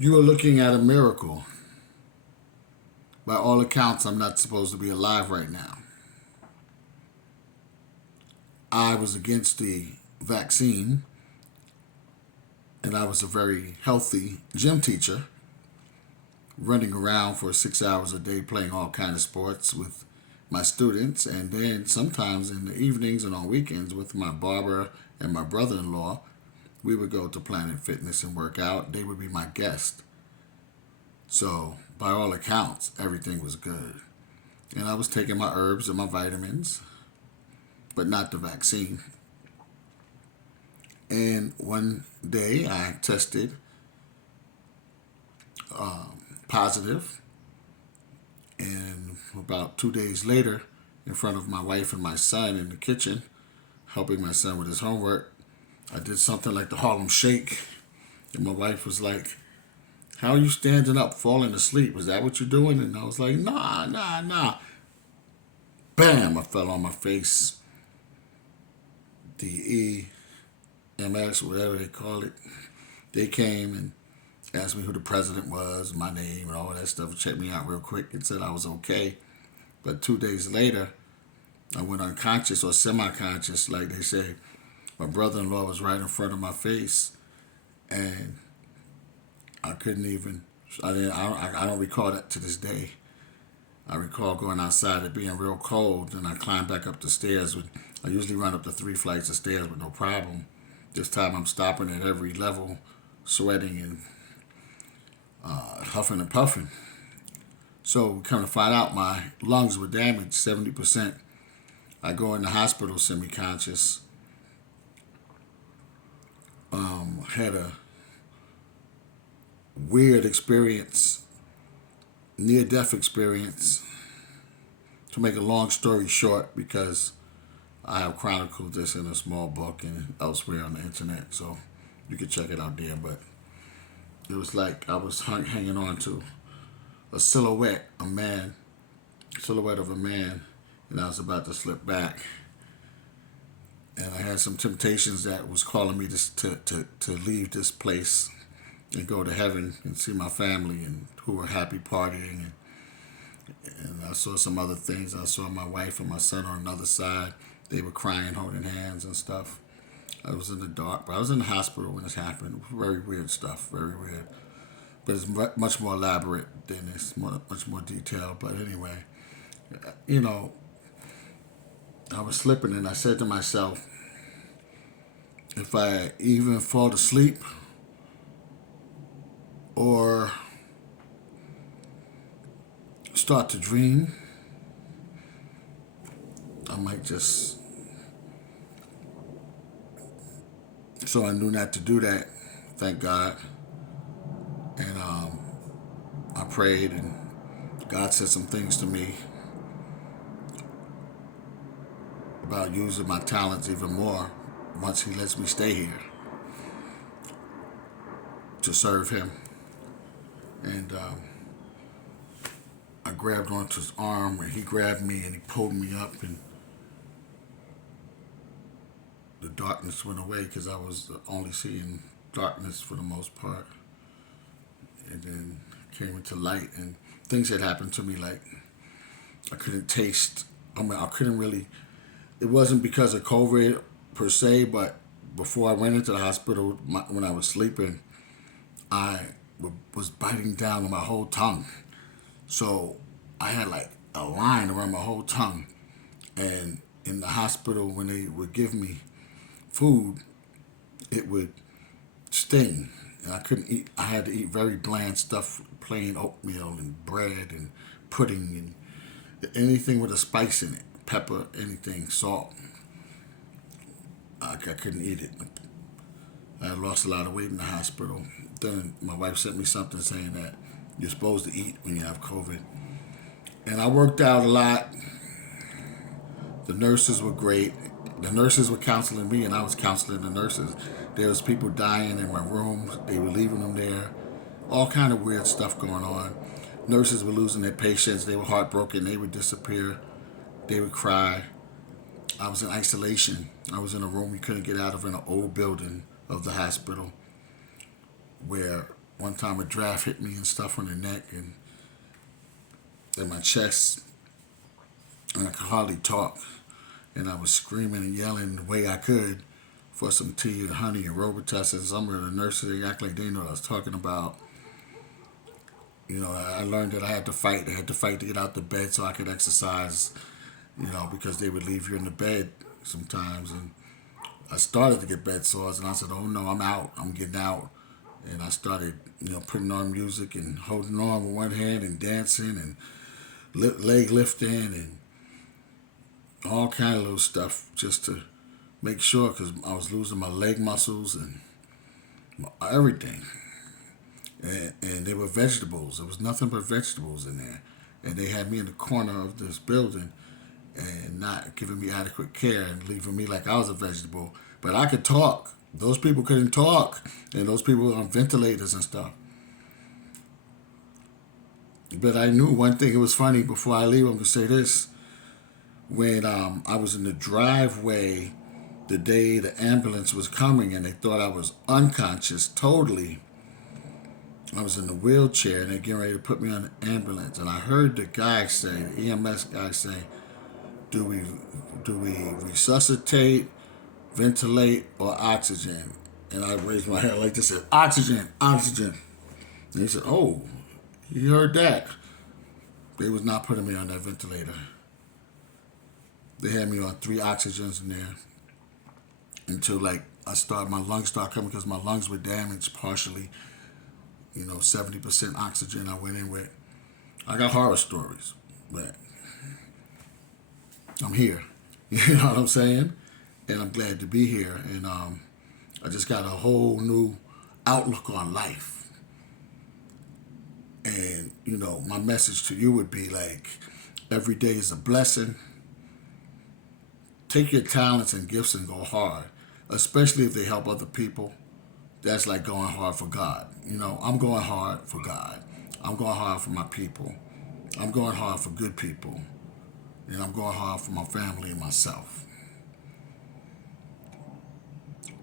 You are looking at a miracle. By all accounts, I'm not supposed to be alive right now. I was against the vaccine, and I was a very healthy gym teacher, running around for 6 hours a day playing all kinds of sports with my students, and then sometimes in the evenings and on weekends with my barber and my brother-in-law, we would go to Planet Fitness and work out. They would be my guest. So by all accounts, everything was good. And I was taking my herbs and my vitamins, but not the vaccine. And one day I tested positive, and about 2 days later, in front of my wife and my son in the kitchen, helping my son with his homework, I did something like the Harlem Shake, and my wife was like, "How are you standing up, falling asleep? Is that what you're doing?" And I was like, "Nah." Bam! I fell on my face. The EMS, whatever they call it, they came and asked me who the president was, my name, and all that stuff. Checked me out real quick and said I was okay. But 2 days later, I went unconscious or semi-conscious, like they say. My brother-in-law was right in front of my face, and I couldn't even. I don't recall that to this day. I recall going outside, it being real cold, and I climbed back up the stairs. I usually run up the 3 flights of stairs with no problem. This time I'm stopping at every level, sweating and huffing and puffing. So come to find out, my lungs were damaged 70%. I go in the hospital semi-conscious. Had a weird experience, near-death experience. To make a long story short, because I have chronicled this in a small book and elsewhere on the internet, so you can check it out there. But it was like I was hanging on to a silhouette of a man, and I was about to slip back. And I had some temptations that was calling me to leave this place and go to heaven and see my family and who were happy partying. And I saw some other things. I saw my wife and my son on another side. They were crying, holding hands and stuff. I was in the dark, but I was in the hospital when this happened. Very weird stuff, very weird. But it's much more elaborate than this, much more detailed. But anyway, I was slipping, and I said to myself, if I even fall asleep or start to dream, I might just. So I knew not to do that, thank God. And I prayed, and God said some things to me about using my talents even more once He lets me stay here to serve Him. And I grabbed onto his arm, and he grabbed me, and he pulled me up, and the darkness went away because I was only seeing darkness for the most part. And then came into light, and things had happened to me, like I couldn't taste. I couldn't really. It wasn't because of COVID per se, but before I went into the hospital, when I was sleeping, I was biting down on my whole tongue. So I had like a line around my whole tongue. And in the hospital, when they would give me food, it would sting. And I couldn't eat. I had to eat very bland stuff, plain oatmeal and bread and pudding and anything with a spice in it, pepper, anything, salt. I couldn't eat it. I had lost a lot of weight in the hospital. Then my wife sent me something saying that you're supposed to eat when you have COVID. And I worked out a lot. The nurses were great. The nurses were counseling me, and I was counseling the nurses. There was people dying in my room. They were leaving them there. All kind of weird stuff going on. Nurses were losing their patients. They were heartbroken. They would disappear. They would cry. I was in isolation. I was in a room you couldn't get out of in an old building of the hospital where one time a draft hit me and stuff on the neck and in my chest, and I could hardly talk. And I was screaming and yelling the way I could for some tea and honey and Robitussin. And some of the nurses, they act like they know what I was talking about. I learned that I had to fight. I had to fight to get out the bed so I could exercise, because they would leave you in the bed sometimes. And I started to get bed sores, and I said, oh no, I'm out. I'm getting out. And I started, putting on music and holding on with one hand and dancing and leg lifting and all kind of little stuff just to make sure, because I was losing my leg muscles and everything. And they were vegetables. There was nothing but vegetables in there. And they had me in the corner of this building and not giving me adequate care and leaving me like I was a vegetable. But I could talk. Those people couldn't talk. And those people were on ventilators and stuff. But I knew one thing. It was funny. Before I leave, I'm going to say this. When I was in the driveway the day the ambulance was coming and they thought I was unconscious totally, I was in the wheelchair and they're getting ready to put me on the ambulance. And I heard the guy say, the EMS guy say, do we resuscitate, ventilate, or oxygen? And I raised my hand like this, said, oxygen, oxygen. And he said, oh, you heard that. They was not putting me on that ventilator. They had me on 3 oxygens in there until my lungs started coming, because my lungs were damaged partially. 70% oxygen I went in with. I got horror stories, but I'm here. You know what I'm saying? And I'm glad to be here. And I just got a whole new outlook on life. And, my message to you would be every day is a blessing. Take your talents and gifts and go hard, especially if they help other people. That's like going hard for God. I'm going hard for God. I'm going hard for my people. I'm going hard for good people. And I'm going hard for my family and myself.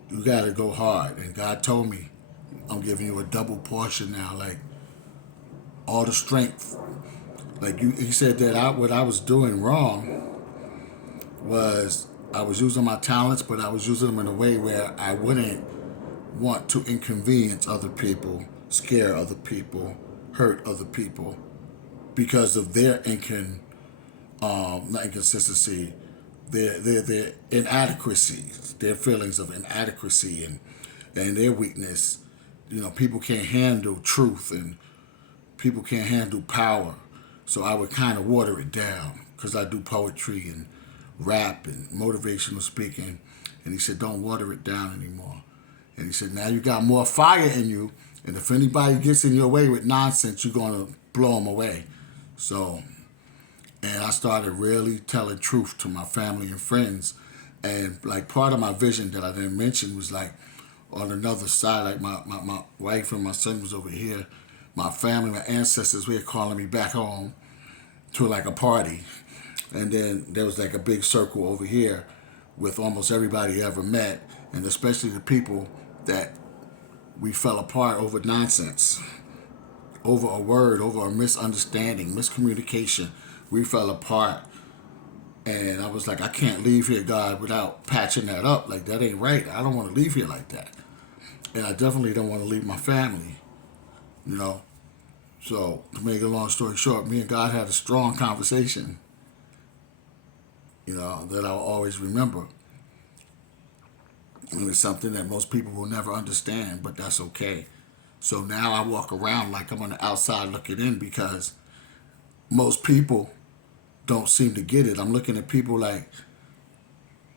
You got to go hard. And God told me, I'm giving you a double portion now, all the strength. He said that what I was doing wrong was I was using my talents, but I was using them in a way where I wouldn't want to inconvenience other people, scare other people, hurt other people because of their not inconsistency, their inadequacies, their feelings of inadequacy and their weakness. People can't handle truth and people can't handle power. So I would kind of water it down because I do poetry and rap and motivational speaking. And he said, don't water it down anymore. And he said, now you got more fire in you, and if anybody gets in your way with nonsense, you're going to blow them away. So, and I started really telling truth to my family and friends. And part of my vision that I didn't mention was on another side, my wife and my son was over here. My family, my ancestors were calling me back home to a party. And then there was a big circle over here with almost everybody I ever met, and especially the people that we fell apart over nonsense, over a word, over a misunderstanding, miscommunication. We fell apart. And I was like, I can't leave here, God, without patching that up. That ain't right. I don't want to leave here like that. And I definitely don't want to leave my family, So, to make a long story short, me and God had a strong conversation, that I'll always remember. And it's something that most people will never understand, but that's okay. So now I walk around like I'm on the outside looking in, because most people don't seem to get it. I'm looking at people like,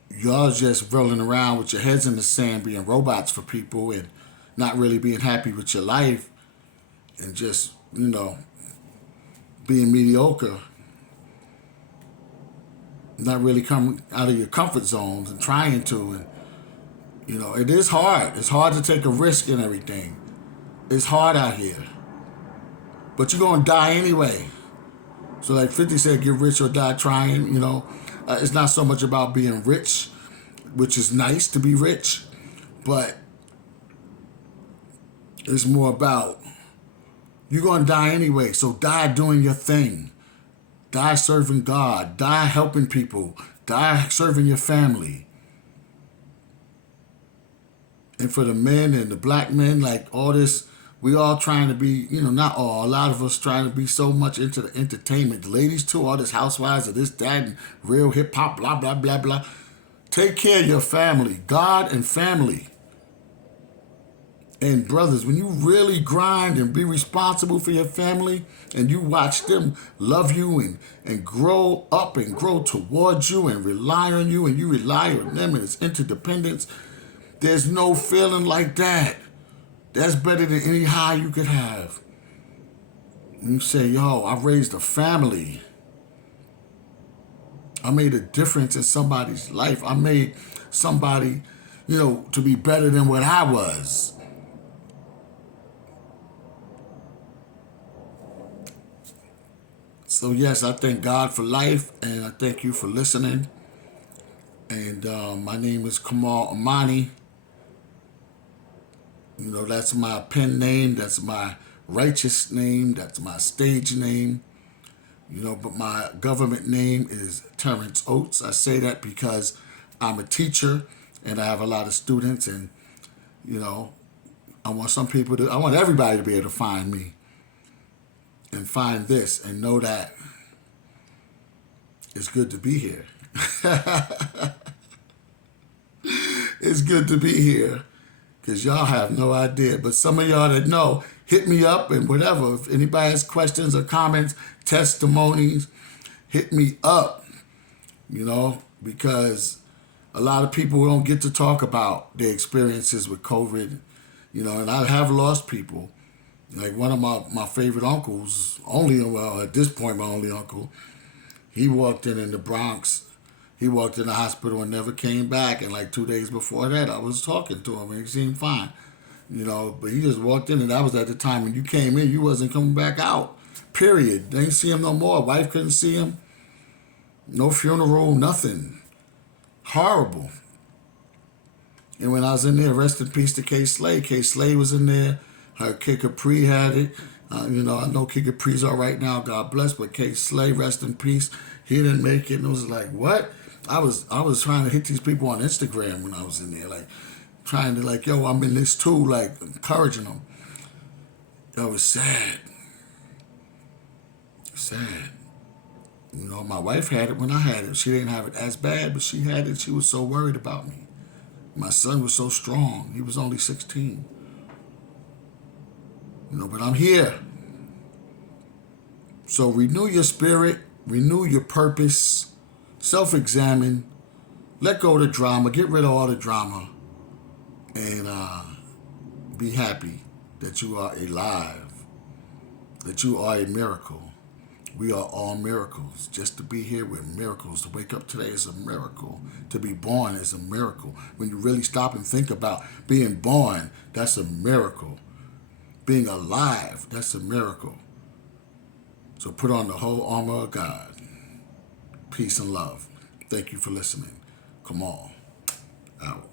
y'all just rolling around with your heads in the sand, being robots for people and not really being happy with your life and just, being mediocre. Not really coming out of your comfort zones and trying to. And it is hard. It's hard to take a risk and everything. It's hard out here. But you're going to die anyway. So 50 said, get rich or die trying, It's not so much about being rich, which is nice to be rich. But It's more about you're going to die anyway, so die doing your thing. Die serving God. Die helping people. Die serving your family. And for the men and the black men, like all this, we all trying to be, not all, a lot of us trying to be so much into the entertainment. The ladies too, all this housewives of this, that, and real hip hop, blah, blah, blah, blah. Take care of your family. God and family. And brothers, when you really grind and be responsible for your family and you watch them love you and grow up and grow towards you and rely on you and you rely on them and it's interdependence, there's no feeling like that. That's better than any high you could have. And you say, yo, I raised a family. I made a difference in somebody's life. I made somebody, to be better than what I was. So yes, I thank God for life, and I thank you for listening. And my name is Kamal Imani. That's my pen name. That's my righteous name. That's my stage name. But my government name is Terrence Oates. I say that because I'm a teacher and I have a lot of students, and I want everybody to be able to find me and find this and know that it's good to be here. It's good to be here because y'all have no idea. But some of y'all that know, hit me up and whatever. If anybody has questions or comments, testimonies, hit me up, because a lot of people don't get to talk about their experiences with COVID, and I have lost people. Like one of my favorite uncles, at this point, my only uncle, he walked in the Bronx. He walked in the hospital and never came back. And like 2 days before that, I was talking to him and he seemed fine, but he just walked in, and that was at the time when you came in, you wasn't coming back out, period. They didn't see him no more. Wife couldn't see him. No funeral, nothing. Horrible. And when I was in there, rest in peace to K. Slay. K. Slay was in there. Her Kid Capri had it. I know Kid Capri's all right now, God bless, but K. Slay, rest in peace. He didn't make it. And it was like, what? I was trying to hit these people on Instagram when I was in there, like trying to yo, I'm in this too, like encouraging them. It was sad. Sad. My wife had it when I had it. She didn't have it as bad, but she had it. She was so worried about me. My son was so strong. He was only 16. But I'm here. So renew your spirit, renew your purpose, self-examine, let go of the drama, get rid of all the drama, and be happy that you are alive, that you are a miracle. We are all miracles. Just to be here, we're miracles. To wake up today is a miracle. To be born is a miracle. When you really stop and think about being born, that's a miracle. Being alive, that's a miracle. So put on the whole armor of God. Peace and love. Thank you for listening. Come on. Out.